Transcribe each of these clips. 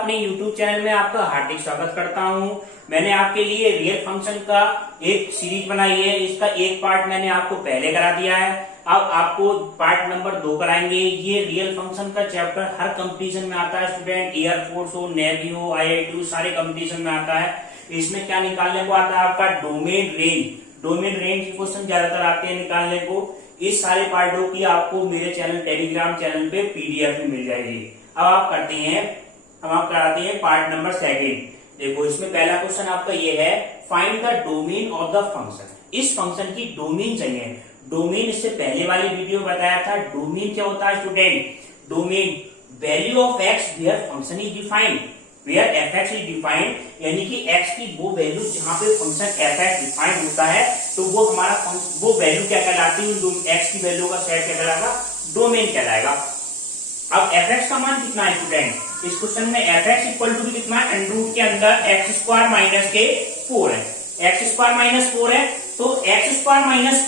अपने YouTube channel में आपका हार्दिक स्वागत करता हूं। मैंने आपके लिए रियल फंक्शन का एक सीरीज बनाई है। इसका एक पार्ट मैंने आपको पहले करा दिया है, अब आपको पार्ट नंबर 2 कराएंगे। ये रियल फंक्शन का चैप्टर हर कंपटीशन में आता है स्टूडेंट, एयरफोर्स हो, नेवी हो, IIT हो, सारे कंपटीशन में आता है। इसमें क्या निकालने को आता है आपका डोमेन रेंज। डोमेन रेंज के क्वेश्चन ज्यादातर आते हैं निकालने को। इस सारे पार्टों की आपको मेरे चैनल टेलीग्राम चैनल पे PDF में मिल जाएगी। अब आप कराते हैं पार्ट नंबर 2। देखो इसमें पहला क्वेश्चन आपका ये है, find the domain of the function. इस फंक्शन की डोमेन चाहिए। डोमेन इससे पहले वाली वीडियो बताया था। डोमेन क्या होता है student? Domain value of x where function is defined, where fx is defined, यानी कि x की वो वैल्यू जहां पे फंक्शन fx डिफाइंड होता है तो वो हमारा वो वैल्यू क्या कहलाती है? x की वैल्यू का सेट क्या कहलाएगा? डोमेन कहलाएगा। अब fx का मान कितना है स्टूडेंट? इस क्वेश्चन में fx इक्वल टू कितना है? अंडर रूट के अंदर x स्क्वायर माइनस के 4 है। x स्क्वायर माइनस 4 है तो x स्क्वायर माइनस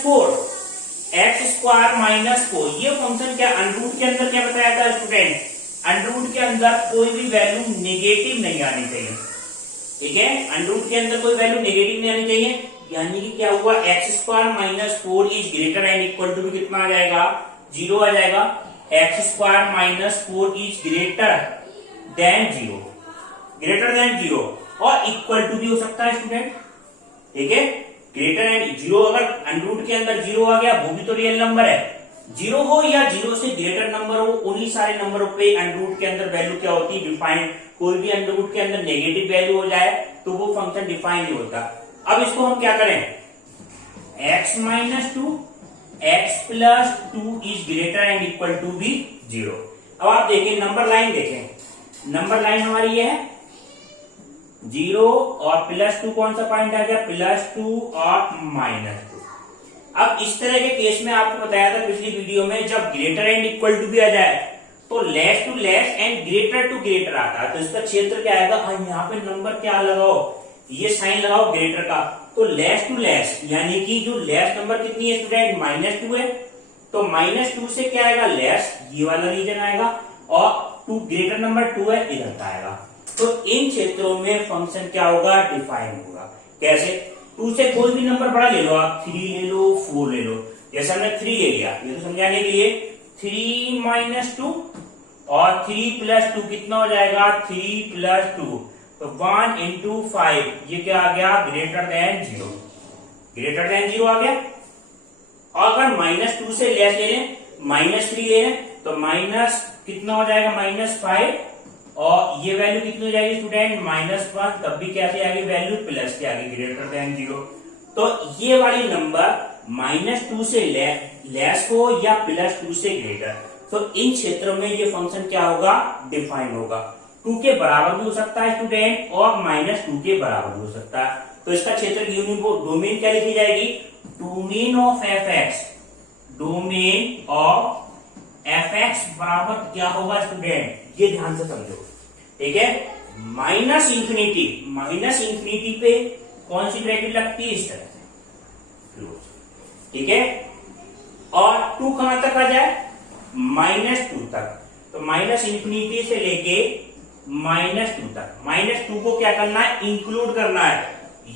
4 ये फंक्शन क्या अंडर रूट के अंदर क्या बताया था स्टूडेंट? अंडर रूट के अंदर कोई भी वैल्यू नेगेटिव नहीं आनी चाहिए। ठीक है, अंडर रूट के अंदर कोई वैल्यू नेगेटिव नहीं आनी चाहिए, यानी कि क्या हुआ? x square minus 4 is greater and equal to भी कितना आ जाएगा? 0 आ जाएगा। x square minus 4 is greater than 0 और इक्वल टू भी हो सकता है स्टूडेंट। ठीक है, ग्रेटर एंड 0 अगर अंडर रूट के अंदर 0 आ गया वो भी तो रियल नंबर है। 0 हो या 0 से ग्रेटर नंबर हो, उन्हीं सारे नंबरों पे अंडर रूट के अंदर वैल्यू क्या होती है? डिफाइंड। कोई भी अंडर रूट के अंदर नेगेटिव वैल्यू हो जाए तो वो फंक्शन डिफाइन नहीं होता। अब इसको हम क्या करें? x minus 2 x plus 2 is greater and equal to भी 0। अब आप देखें नंबर लाइन, देखें नंबर लाइन हमारी ये है 0 और प्लस 2 कौन सा पॉइंट आ गया? +2 और -2। अब इस तरह के केस में आपको बताया था पिछली वीडियो में, जब ग्रेटर एंड इक्वल टू भी आ जाए तो less to less and greater to greater आता है, तो इसका क्षेत्र क्या आएगा? यहाँ पे नंबर क्या लगाओ? ये साइन लगाओ ग्रेटर का, तो लेस टू लेस, यानी कि जो लेस नंबर कितनी है स्टूडेंट? -2 है, तो -2 से क्या आएगा? लेस, ये वाला रीजन आएगा, और 2 ग्रेटर नंबर 2 है, इधर का आएगा। तो इन क्षेत्रों में फंक्शन क्या होगा? डिफाइन होगा। कैसे? 2 से कोई भी नंबर बड़ा ले लो आप, 3 ले लो, 4 ले लो। जैसे हमने 3 ले लिया, ये तो समझाने के लिए 3 माइनस 2 और 3 प्लस 2 कितना हो जाएगा? 3 प्लस 2, तो 1 इंटू 5, ये क्या आ गया? Greater than 0। ग्रेटर देन 0 आ गया। और अगर -2 से लेस ले लें, -3 ले लें, तो माइनस कितना हो जाएगा? -5, और ये वैल्यू कितनी हो जाएगी स्टूडेंट? -1, तब भी क्या आएगी वैल्यू? प्लस के आगे ग्रेटर देन 0। तो ये वाली नंबर -2 से लेस हो या +2 से ग्रेटर, तो इन क्षेत्रों में ये फंक्शन क्या होगा? डिफाइन होगा। 2 के बराबर भी हो सकता है स्टूडेंट और -2 के बराबर भी हो सकता है। तो इसका क्षेत्र की डोमेन क्या लिखी जाएगी? Domain of fx। Domain of fx बराबर क्या होगा स्टूडेंट? ये ध्यान से समझो। ठीक है, माइनस इंफिनिटी पे कौन सी ब्रैकेट लगती है? इस तरह से क्लोज। ठीक है, और 2 कहां तक आ जाए? -2 तक, तो माइनस इंफिनिटी से लेके -2 तक। -2 को क्या करना है? इंक्लूड करना है।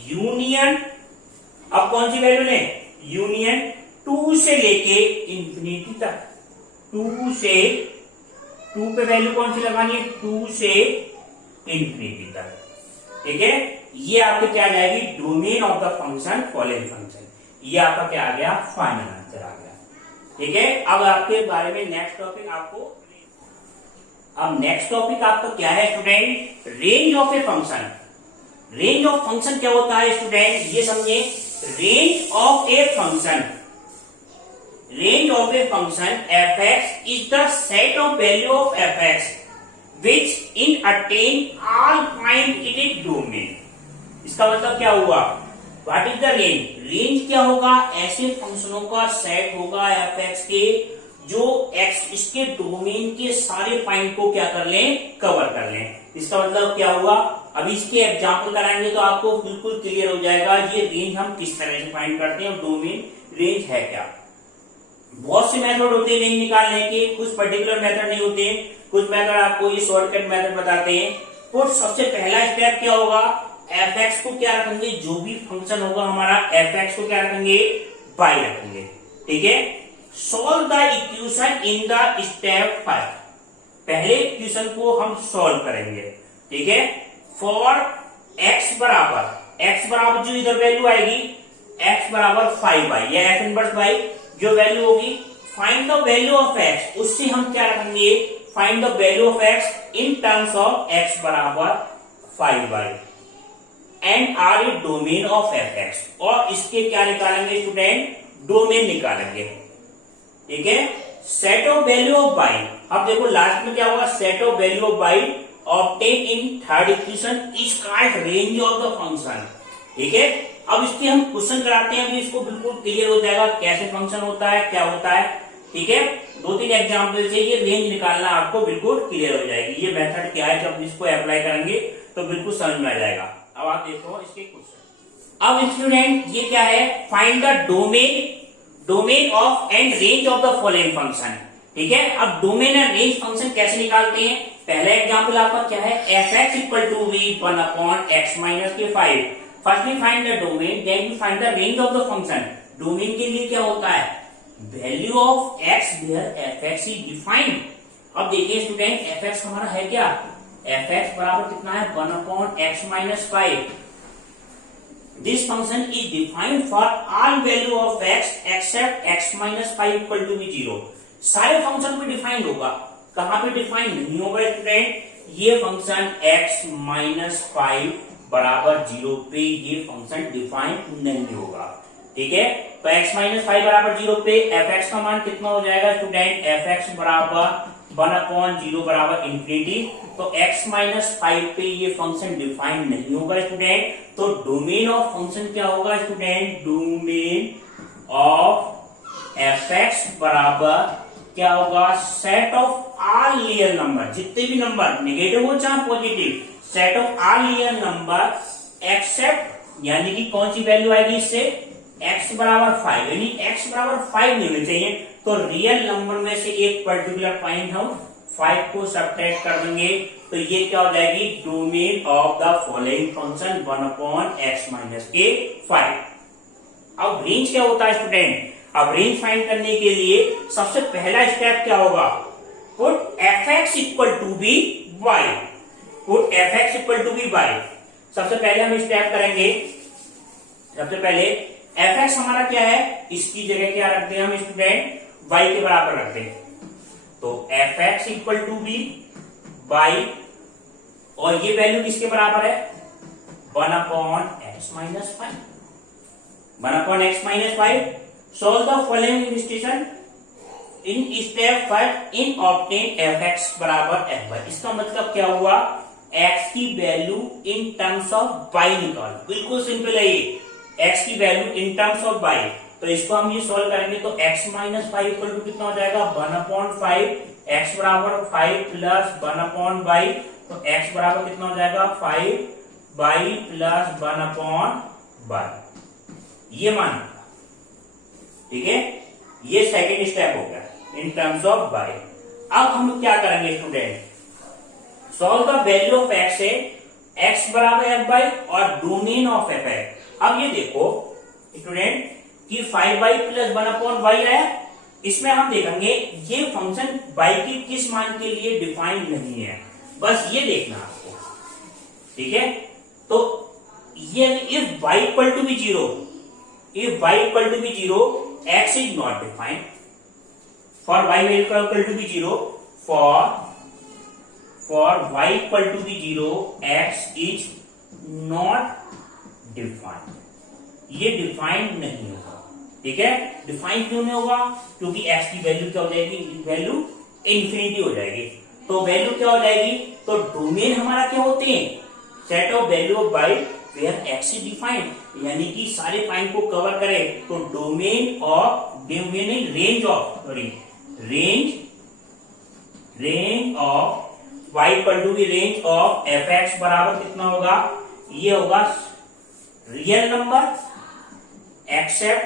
यूनियन, अब कौन सी वैल्यू लें? यूनियन 2 से लेके इंफिनिटी तक। 2 पे वैल्यू कौन सी लगानी है? 2 से इंफिनिटी तक। ठीक है, ये आपके क्या आ जाएगी? Domain of the function following function. ये आपका क्या आ गया? फाइनल आंसर आ गया। ठीक है, अब आपके बारे में नेक्स्ट टॉपिक आपका क्या है student? Range of a function. Range of function क्या होता है स्टूडेंट? ये समझे। Range of a function fx is the set of value of fx which in attain all point in its domain। इसका मतलब क्या हुआ? What is the range? Range क्या होगा? ऐसे फंक्शनों का सेट होगा fx के जो x इसके डोमेन के सारे पॉइंट को क्या कर लें? कवर कर लें। इसका मतलब क्या हुआ? अब इसके एग्जाम्पल कराएंगे तो आपको बिल्कुल क्लियर हो जाएगा ये रेंज हम किस तरह से फाइंड करते हैं और डोमेन रेंज है क्या। बहुत से मेथड होते हैं रेंज निकालने के, कुछ पर्टिकुलर मेथड नहीं होते, कुछ मेथड आपको ये शॉर्टकट मेथड बताते हैं। तो सबसे पहला स्टेप क्या होगा, एफ एक्स को क्या रखेंगे, जो भी फंक्शन होगा हमारा एफ एक्स को क्या रखेंगे, बाई रखेंगे। ठीक है, solve the equation in the step first, पहले इक्वेशन को हम सॉल्व करेंगे। ठीक है, फॉर x बराबर जो इधर वैल्यू आएगी x बराबर 5y या f इनवर्स y जो वैल्यू होगी, find the value of x, उससे हम क्या रखेंगे, find the value of x in terms of x बराबर 5y and R a domain of f x, और इसके क्या निकालेंगे स्टूडेंट, डोमेन निकालेंगे। ठीक है, set of value of y, अब देखो लास्ट में क्या होगा, set of value of y obtain in third equation is called range of the function. ठीक है, अब इसके हम क्वेश्चन कराते हैं, अभी इसको बिल्कुल क्लियर हो जाएगा कैसे फंक्शन होता है, क्या होता है। ठीक है, 2-3 एग्जाम्पल से ये रेंज निकालना आपको बिल्कुल क्लियर हो जाएगी, ये मेथड क्या है, जब इसको अप्लाई करेंगे तो बिल्कुल समझ में आ जाएगा। अब आप देखो इसके क्वेश्चन। अब स्टूडेंट ये क्या है, find the domain of and range of the following function. ठीक है, अब डोमेन एंड रेंज फंक्शन कैसे निकालते हैं, पहला एग्जांपल आपका क्या है, f x equal to v 1/x minus के 5। First we find the domain, then we find the range of the function. Domain के लिए क्या होता है, value of x where f x is defined. अब देखिए स्टूडेंट, एफ एक्स हमारा है क्या, एफ एक्स बराबर कितना है, 1/x minus 5। This function is defined for all value of x except x minus 5 equal to be 0। सारे फंक्शन पे डिफाइंड होगा, कहां पे डिफाइंड नहीं होगा स्टूडेंट, ये फंक्शन x माइनस 5 बराबर 0 पे ये फंक्शन डिफाइंड नहीं होगा। ठीक है, तो x माइनस 5 बराबर 0 पे एफ एक्स का मान कितना हो जाएगा स्टूडेंट, एफ एक्स बराबर 1/0 बराबर इंफिनिटी। तो x माइनस 5 पे ये फंक्शन डिफाइंड नहीं होगा स्टूडेंट, तो डोमेन ऑफ फंक्शन क्या होगा student, domain of f x बराबर क्या होगा, set of all real number, जितने भी नंबर नेगेटिव हो चाहे positive, set of all real number except, यानी कि कौन सी वैल्यू आएगी इससे, x बराबर 5, यानी x बराबर 5 नहीं होना चाहिए, तो रियल नंबर में से एक पर्टिकुलर पॉइंट हम 5 को सब्ट्रैक्ट कर देंगे, तो ये क्या हो जाएगी, domain of the following function 1/x minus के 5। अब रेंज क्या होता है स्टूडेंट, अब रेंज फाइंड करने के लिए सबसे पहला स्टेप क्या होगा, put f x equal to be y, put f x equal to be y. सबसे पहले हम स्टेप करेंगे, सबसे पहले एफ एक्स हमारा क्या है, इसकी जगह क्या रखते हैं हम स्टूडेंट, वाई के बराबर रखते हैं, तो f x equal to be y, और ये वैल्यू किसके बराबर है, 1/x minus 5, 1/x minus 5। Solve the following equation in step first in obtain f(x) बराबर f(y)। इसका मतलब क्या हुआ, x की value in terms of y निकाल, बिल्कुल सिंपल है ये, x की value in terms of y। तो इसको हम ये सॉल्व करेंगे तो x माइनस 5 इक्वल टू कितना हो जाएगा, 1/5, x बराबर 5 प्लस 1/y, तो x बराबर कितना हो जाएगा, 5y प्लस 1/y, ये मान। ठीक है, ये सेकेंड स्टेप हो गया इन टर्म्स ऑफ y। अब हम क्या करेंगे student, solve the value of x है, x बराबर एफ बाई और डोमेन ऑफ एफ है। अब ये देखो स्टूडेंट कि 5y प्लस 1/y है, इसमें हम देखेंगे ये फंक्शन y के किस मान के लिए डिफाइंड नहीं है, बस ये देखना आपको। ठीक है, तो ये if y equal to be 0, if y equal to be 0, x is not defined. For y equal to be 0, for y equal to be 0, x is not defined. ये डिफाइंड नहीं होगा। ठीक है, डिफाइंड क्यों नहीं होगा, क्योंकि x की वैल्यू क्या हो जाएगी, वैल्यू इंफिनिटी हो जाएगी, तो वैल्यू क्या हो जाएगी, तो डोमेन हमारा क्या होते हैं, set of value of y where x is defined, यानी कि सारे पॉइंट को कवर करे, तो domain range of y equal to range of f x बराबर कितना होगा, ये होगा रियल नंबर एक्सेप्ट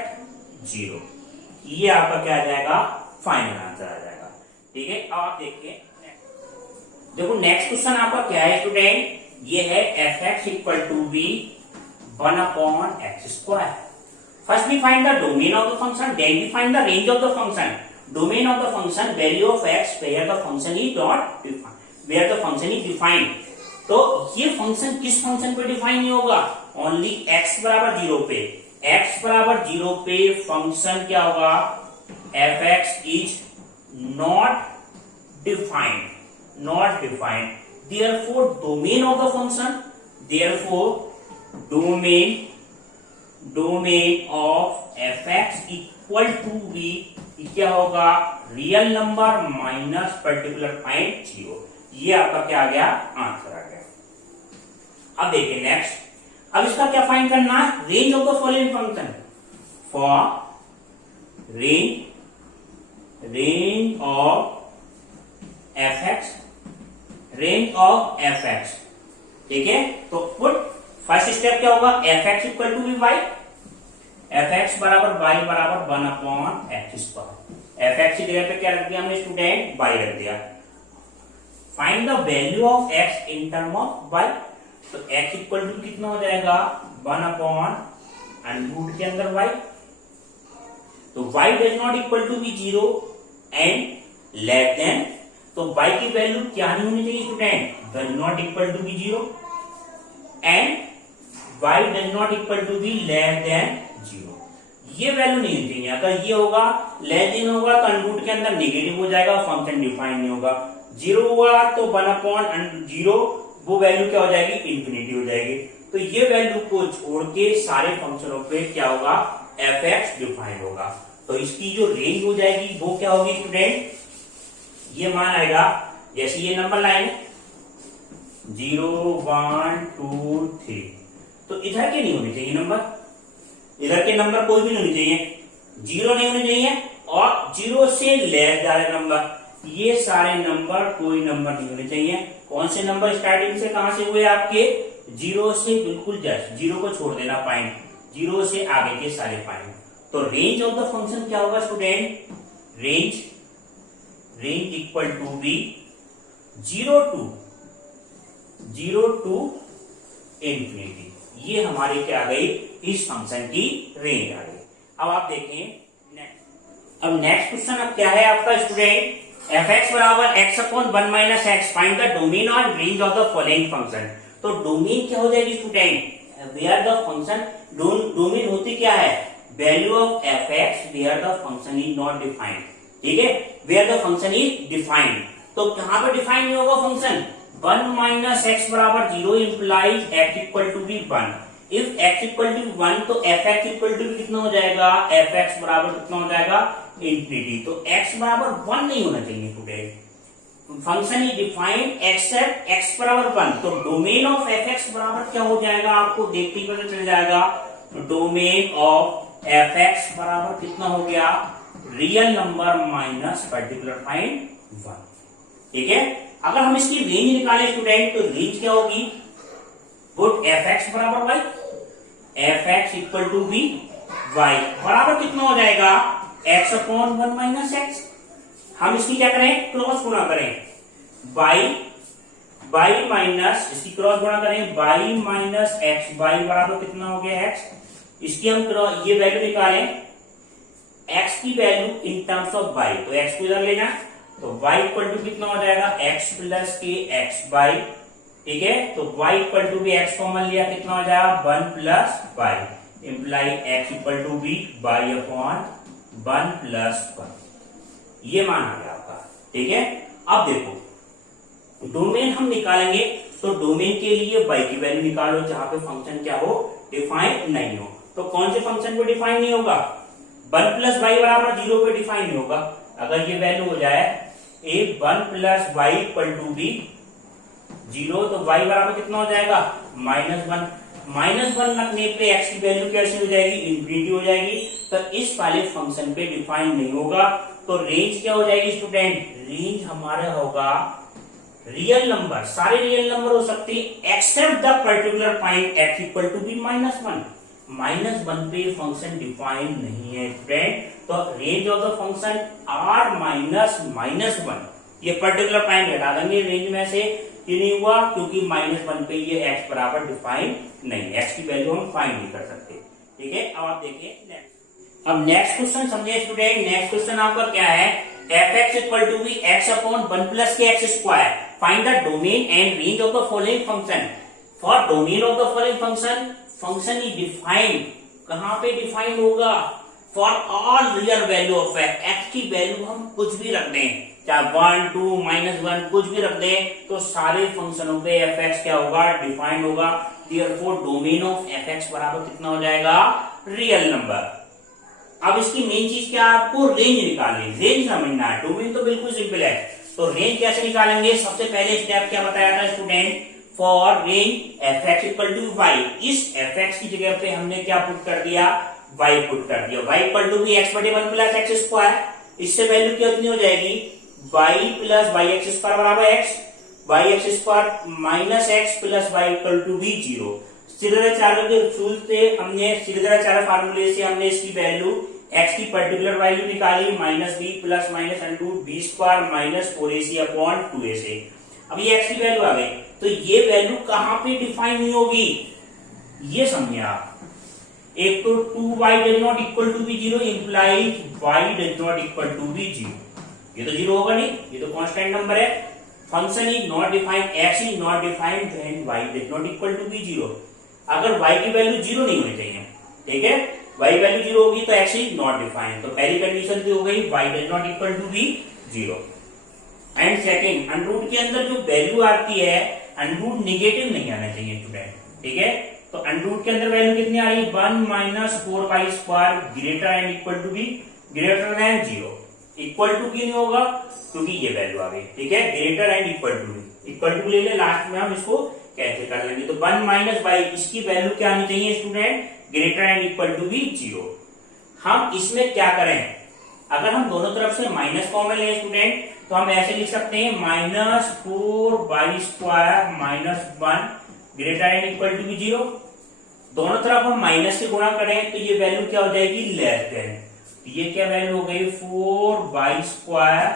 0, ये आपका क्या आ जाएगा, फाइनल आंसर आ जाएगा। ठीक है, अब आप देखिए, देखो नेक्स्ट क्वेश्चन आपका क्या है स्टूडेंट, ये है f x equal to be 1/x²। First we find the domain of the function, then we find the range of the function. Domain of the function, value of x where the function is not defined, where the function is defined. तो ये function किस function पे define नहीं होगा? Only x बराबर 0 पे। x बराबर 0 पे फंक्शन क्या होगा? F x is not defined, not defined. Therefore domain of the function, therefore domain of f x equal to be क्या होगा? Real number minus particular point 0। ये आपका क्या आ गया? आंसर आ गया। अब देखिए नेक्स्ट, अब इसका क्या फाइंड करना है? Range of the following function. For range of f x, range of f x, ठीक है। तो पुट फर्स्ट स्टेप क्या होगा? F x equal to be y, f x बराबर वाई बराबर 1/x²। एफ एक्स की जगह पे क्या रख दिया हमने स्टूडेंट? वाई रख दिया। Find the value of x in term of y. तो x इक्वल टू कितना हो जाएगा? 1/√, के अंदर y। तो y does not equal to be 0 and less than, तो y की वैल्यू क्या नहीं होनी चाहिए student? Does not equal to be 0 and y does not equal to be less than 0। ये वैल्यू नहीं होनी चाहिए। अगर ये होगा लेस देन होगा तो अंडरूट के अंदर नेगेटिव हो जाएगा, फंक्शन डिफाइन नहीं होगा। 0 हुआ तो 1/0, वो वैल्यू क्या हो जाएगी? इंफिनिटी हो जाएगी। तो ये वैल्यू को छोड़ के सारे फंक्शनों पे क्या होगा? एफ एक्स डिफाइन होगा। तो इसकी जो रेंज हो जाएगी वो क्या होगी स्टूडेंट? ये मान आएगा, जैसे ये नंबर लाइन 0 1 2 3, तो इधर के नहीं होने चाहिए नंबर, इधर के नंबर कोई भी नहीं होने चाहिए, 0 नहीं होने चाहिए, और 0 से लेस वाले नंबर, ये सारे नंबर कोई नंबर नहीं होने चाहिए। कौन से नंबर स्टार्टिंग से कहां से हुए आपके? 0 से बिल्कुल जस्ट 0 को छोड़ देना पॉइंट, 0 से आगे के सारे पॉइंट। तो रेंज ऑफ द फंक्शन क्या होगा student? Range equal to be 0 to infinity. ये हमारी क्या आ गई? इस फंक्शन की रेंज आ गई। अब आप देखें नेक्स्ट। अब नेक्स्ट क्वेश्चन अब क्या है आपका स्टूडेंट? एफ एक्स बराबर x/1 - x, find the domain और range of the following function. तो डोमेन क्या हो जाएगी student? Where the function, domain होती क्या है? Value of f x where the function is not defined, ठीक है, where the function is defined. तो कहां पर डिफाइन नहीं होगा फंक्शन? 1 - x बराबर 0 implies x equal to be 1। If x equal to 1 तो एफ एक्स इक्वल टू कितना हो जाएगा? एफ एक्स बराबर कितना हो जाएगा? इंफिनिटी। तो x बराबर 1 नहीं होना चाहिए student. Function is defined except x बराबर 1। तो डोमेन ऑफ एफ एक्स बराबर क्या हो जाएगा? आपको देखते ही पता चल जाएगा। डोमेन ऑफ एफ एक्स बराबर कितना हो गया? Real number minus particular point 1, ठीक है। अगर हम इसकी रेंज निकालें स्टूडेंट, तो रेंज क्या होगी? पुट एफ एक्स बराबर y, f x equal to be y बराबर कितना हो जाएगा? x/1 - x। हम इसकी क्या करें? क्रॉस गुणा करें, बाई माइनस, इसकी क्रॉस गुणा करें, बाई माइनस एक्स, बाई बराबर कितना हो गया? x। इसकी हम ये वैल्यू निकालें, x की value in terms of by, तो x को इधर लेना, तो y इक्वल टू कितना हो जाएगा? x प्लस के x बाई, ठीक है। तो y equal to be x common लिया, कितना हो जाएगा? 1 plus y, imply x equal to be y upon 1 plus 1। ये मान आ गया आपका, ठीक है। अब देखो डोमेन हम निकालेंगे, तो डोमेन के लिए y की वैल्यू निकालो जहां पे फंक्शन क्या हो? डिफाइन नहीं हो। तो कौन से फंक्शन पे डिफाइन नहीं होगा? 1 प्लस वाई बराबर 0 पे डिफाइन नहीं होगा। अगर ये वैल्यू हो जाए a 1 plus y equal to be 0, तो y बराबर कितना हो जाएगा? -1। -1 रखने पे x की वैल्यू कैसी हो जाएगी? इंफिनिटी हो जाएगी। तो इस वाले फंक्शन पे डिफाइन नहीं होगा। तो रेंज क्या हो जाएगी स्टूडेंट? रेंज हमारा होगा रियल नंबर, सारे रियल नंबर हो सकते हैं except the particular point x equal to be -1। -1 पे फंक्शन डिफाइन नहीं है स्टूडेंट। तो range of the function r -1, ये पर्टिकुलर पॉइंट हटा देंगे रेंज में से, क्यों नहीं हुआ? क्योंकि -1 पे ये x बराबर डिफाइन नहीं है, x की वैल्यू हम फाइंड नहीं कर सकते। ठीक है, अब आप देखिए नेक्स्ट। अब नेक्स्ट क्वेश्चन समझे स्टूडेंट। नेक्स्ट क्वेश्चन आपका क्या है? fx equal to b x upon 1 plus k x square, find the domain and range of the following function. For domain of the following function is defined, कहां पे define होगा? For all real value of x की value हम कुछ भी रख दें, चाहे 1 2 -1 कुछ भी रख दें, तो सारे फंक्शनों पे fx क्या होगा? डिफाइंड होगा। देयरफॉर डोमेन ऑफ fx बराबर कितना हो जाएगा? Real number. अब इसकी मेन चीज क्या? आपको रेंज निकालनी, रेंज समझना है। डोमेन तो बिल्कुल सिंपल है, तो रेंज कैसे निकालेंगे? सबसे पहले स्टेप क्या बताया था student? For range fx equal to y, इस fx की जगह पे हमने क्या पुट कर दिया? y पुट कर दिया। y equal to be x बटे 1 प्लस एक्स स्क्वायर, इससे वैल्यू कितनी हो जाएगी? y plus y x square बराबर x, y x square minus x plus y equal to भी 0। सीधाचार्य के रूल से हमने, सीधाचार्य फार्मूले से हमने इसकी वैल्यू x की पर्टिकुलर वैल्यू निकाली, minus b plus minus under b square minus 4ac upon 2a। अब ये x की वैल्यू आ गई, तो ये वैल्यू कहां पे डिफाइन नहीं होगी? ये समझिए आप। एक तो 2y does not equal to be 0 implies y does not equal to be 0, ये तो 0 होगा नहीं, ये तो कांस्टेंट नंबर है। Function is not defined, x is not defined when y does not equal to be 0। अगर y की value 0 नहीं होनी चाहिए, ठीक है, y वैल्यू 0 होगी तो x इज नॉट डिफाइंड। तो पहली कंडीशन तो हो गई y does not equal to be 0। And second, under के अंदर जो वैल्यू आती है, अंडर नेगेटिव नहीं आना चाहिए स्टूडेंट, ठीक है। तो अंडर के अंदर वैल्यू कितनी आ रही है? 1 minus 4y square greater and equal to be greater than 0। Equal to क्यों नहीं होगा? क्योंकि ये वैल्यू आ गई, ठीक है। ग्रेटर एंड इक्वल टू भी, इक्वल टू ले ले, लास्ट में हम इसको कैसे कर लेंगे। तो 1 माइनस y, इसकी वैल्यू क्या आनी चाहिए student? Greater and equal to भी 0। हम इसमें क्या करें? अगर हम दोनों तरफ से माइनस कॉमन लें स्टूडेंट, तो हम ऐसे लिख सकते हैं minus 4y square minus 1 greater and equal to be 0। दोनों तरफ हम माइनस से गुणा करें तो ये वैल्यू क्या हो जाएगी? Less than. ये क्या वैल्यू हो गई? 4y square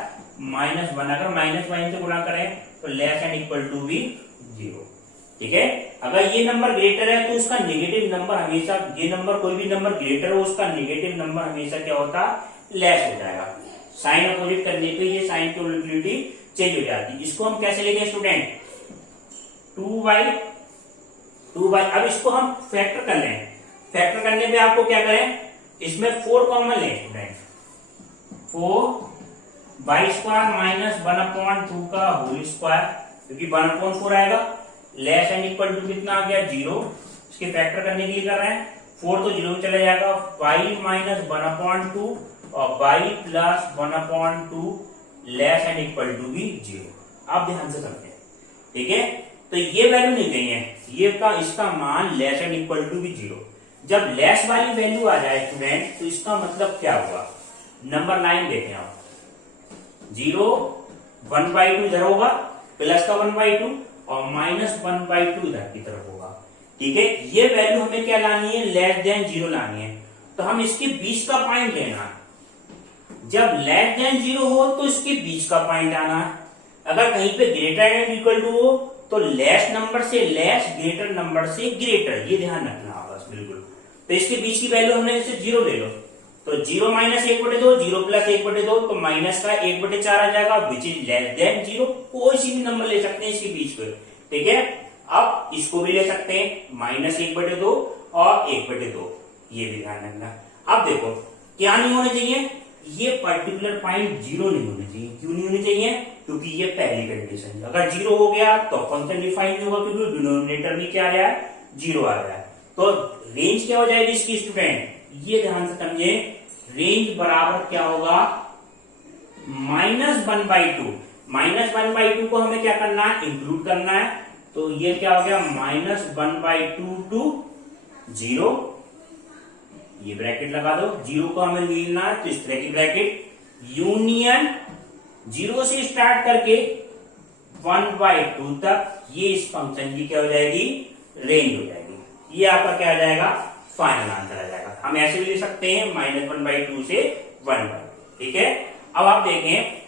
minus 1। अगर माइनस 1 से गुणा करें तो less and equal to be 0, ठीक है। अगर ये नंबर ग्रेटर है तो उसका नेगेटिव नंबर हमेशा, ये नंबर कोई भी नंबर ग्रेटर हो उसका नेगेटिव नंबर हमेशा क्या होता? लेस हो जाएगा। साइन अपोजिट करने पे ये साइन की प्रोबेबिलिटी चेंज हो जाती है। इसको हम कैसे लेंगे स्टूडेंट? 2y। अब इसको हम फैक्टर कर लें। फैक्टर करने पे आपको क्या करें? इसमें 4 कॉमन लें स्टूडेंट। 4y स्क्वायर माइनस 1/2 का होल स्क्वायर, क्योंकि 1/4 आएगा। लेस एंड इक्वल टू कितना आ गया? 0। इसके फैक्टर करने के लिए कर रहे हैं, 4 तो 0 चला जाएगा। y माइनस 1/2 और y plus 1/2 less and equal to भी 0। आप ध्यान से समझें, ठीक है। तो ये वैल्यू नहीं चाहिए, ये का इसका मान लेस एंड इक्वल टू भी 0। जब लेस वाली वैल्यू आ जाए स्टूडेंट, तो इसका मतलब क्या हुआ? नंबर 9 देखें आप। 0 1/2 इधर होगा, प्लस का 1/2 और माइनस 1/2 इधर की तरफ होगा, ठीक है। ये वैल्यू हमें क्या लानी है? लेस देन 0 लानी है। तो हम इसके बीच का पॉइंट लेना है। जब लेस देन 0 हो तो इसके बीच का पॉइंट आना है। अगर कहीं पे ग्रेटर एंड इक्वल टू हो तो लेस नंबर से लेस, ग्रेटर नंबर से ग्रेटर, ये ध्यान रखना बस बिल्कुल। तो इसके बीच की वैल्यू हमने इसे 0 ले लो, तो 0 माइनस 1/2, 0 प्लस 1/2, तो माइनस का 1/4 आ जाएगा, विच इज लेस देन 0। कोई सी भी नंबर ले सकते हैं इसके बीच पे, ठीक है। अब इसको भी ले सकते हैं, माइनस 1/2 और 1/2, ये भी ध्यान रखना। अब देखो क्या नहीं होना चाहिए? ये पर्टिकुलर पॉइंट 0 नहीं होना चाहिए। क्यों नहीं होनी चाहिए? क्योंकि ये पहली कंडीशन है। अगर 0 हो गया तो फंक्शन डिफाइन नहीं होगा, क्योंकि डिनोमिनेटर भी क्या आ रहा है? 0 आ रहा है। तो रेंज क्या हो जाएगी इसकी स्टूडेंट? ये ध्यान से समझे, रेंज बराबर क्या होगा? -1/2। -1/2 को हमें क्या करना है? इंक्लूड करना है। तो ये क्या हो गया? -1/2 टू 0, ये ब्रैकेट लगा दो। 0 को हमें मिलना है तो इस तरह की ब्रैकेट, यूनियन 0 से स्टार्ट करके 1/2 तक, ये इस फंक्शन की क्या हो जाएगी? रेंज हो जाएगी। ये आपका क्या आ जाएगा? फाइनल आंसर आ जाएगा। हम ऐसे भी लिख सकते हैं -1/2 से 1/2, ठीक है। अब आप देखें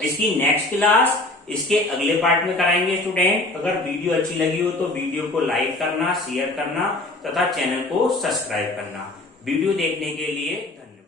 इसकी नेक्स्ट क्लास इसके अगले पार्ट में कराएंगे स्टूडेंट। अगर वीडियो अच्छी लगी हो तो वीडियो को लाइक करना, शेयर करना तथा चैनल को सब्सक्राइब करना। वीडियो देखने के लिए धन्यवाद।